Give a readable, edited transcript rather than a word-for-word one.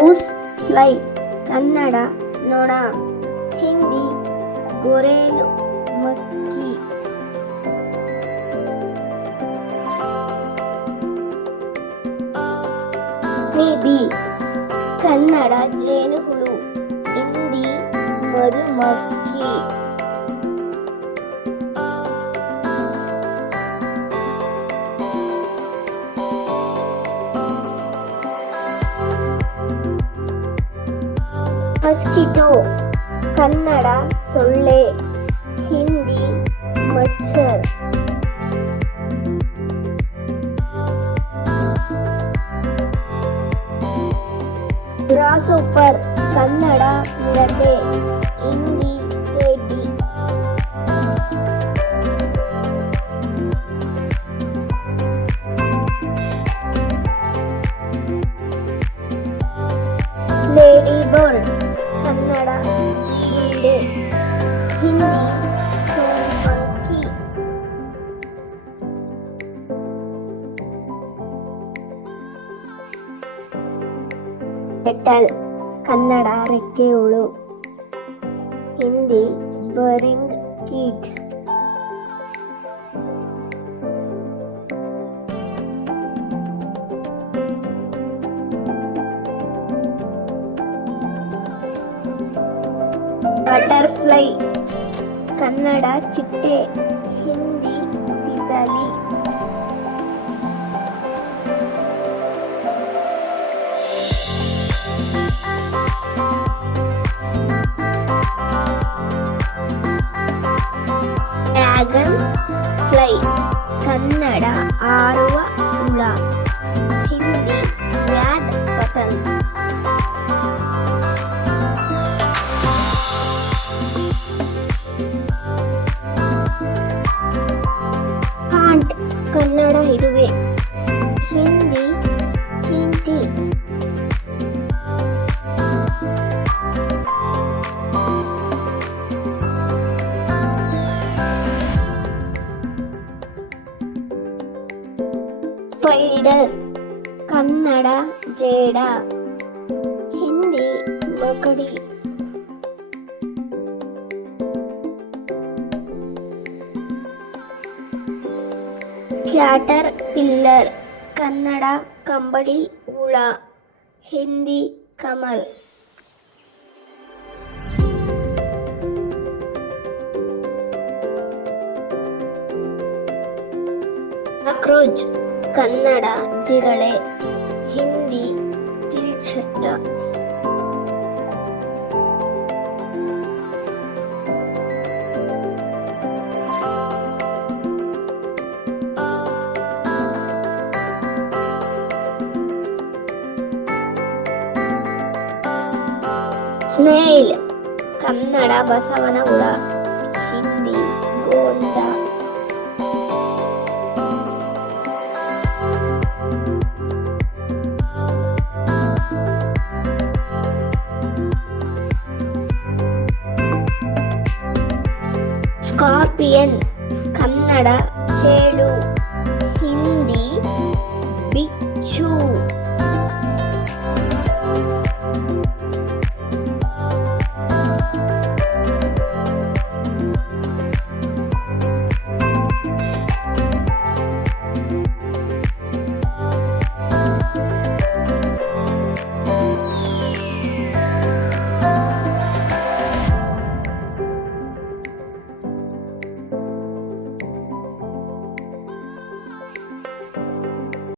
House fly Kannada ನೊಣ, ಹಿಂದಿ ಗೊರೇಲು ಮಕ್ಕಿ. B Kannada ಜೇನುಹುಳು, Hindi ಮಧುಮಕ್ಕಿ. Mosquito Kannada ಸೊಳ್ಳೆ, ಹಿಂದಿ ಮಚ್ಚರ್. ಗ್ರಾಸ್ಹೋಪರ್ ಕನ್ನಡ ಮಿಡತೆ, ಹಿಂದಿ ಟೆಡ್ಡಿ. ಲೇಡಿ ಬರ್ಡ್ ಕನ್ನಡ ಜೀರುಂಡೆ, ಹಿಂದಿ ಸೋಂಪಂಖಿ. ಪೆಟಲ್ ಕನ್ನಡ ರೆಕ್ಕೆಹುಳು, ಹಿಂದಿ ಬರಿಂಗ್ ಕೀಟ್. ಬಟರ್ಫ್ಲೈ ಕನ್ನಡ ಚಿಟ್ಟೆ, ಹಿಂದಿ ತಿತಲಿ. ಡ್ರ್ಯಾಗನ್ ಫ್ಲೈ ಕನ್ನಡ ಹಾರುವ ಹುಳ, ಹಿಂದಿ ವ್ಯಾದ್ ಪತಂಗ್. ಹಾಂಟ್ ಕನ್ನಡ ಇರುವೆ, ಹಿಂದಿ ಚೀಂಟಿ. ಸ್ಪೈಡರ್ ಕನ್ನಡ ಜೇಡ, ಹಿಂದಿ ಮಕಡಿ. ಕ್ಯಾಟರ್ ಪಿಲ್ಲರ್ ಕನ್ನಡ ಕಂಬಳಿ ಹುಳ, ಹಿಂದಿ ಕಮಲ್. ಕಾಕ್ರೋಚ್ ಕನ್ನಡ ಜಿರಳೆ, ಹಿಂದಿ ತಿಲ್ಚಟ್ಟ. ಸ್ನೇಲ್ ಕನ್ನಡ ಬಸವನ ಹುಳ, ಹಿಂದಿ ಗೋಂದ. ಸ್ಕಾರ್ಪಿಯನ್ ಕನ್ನಡ ಚೇಳು,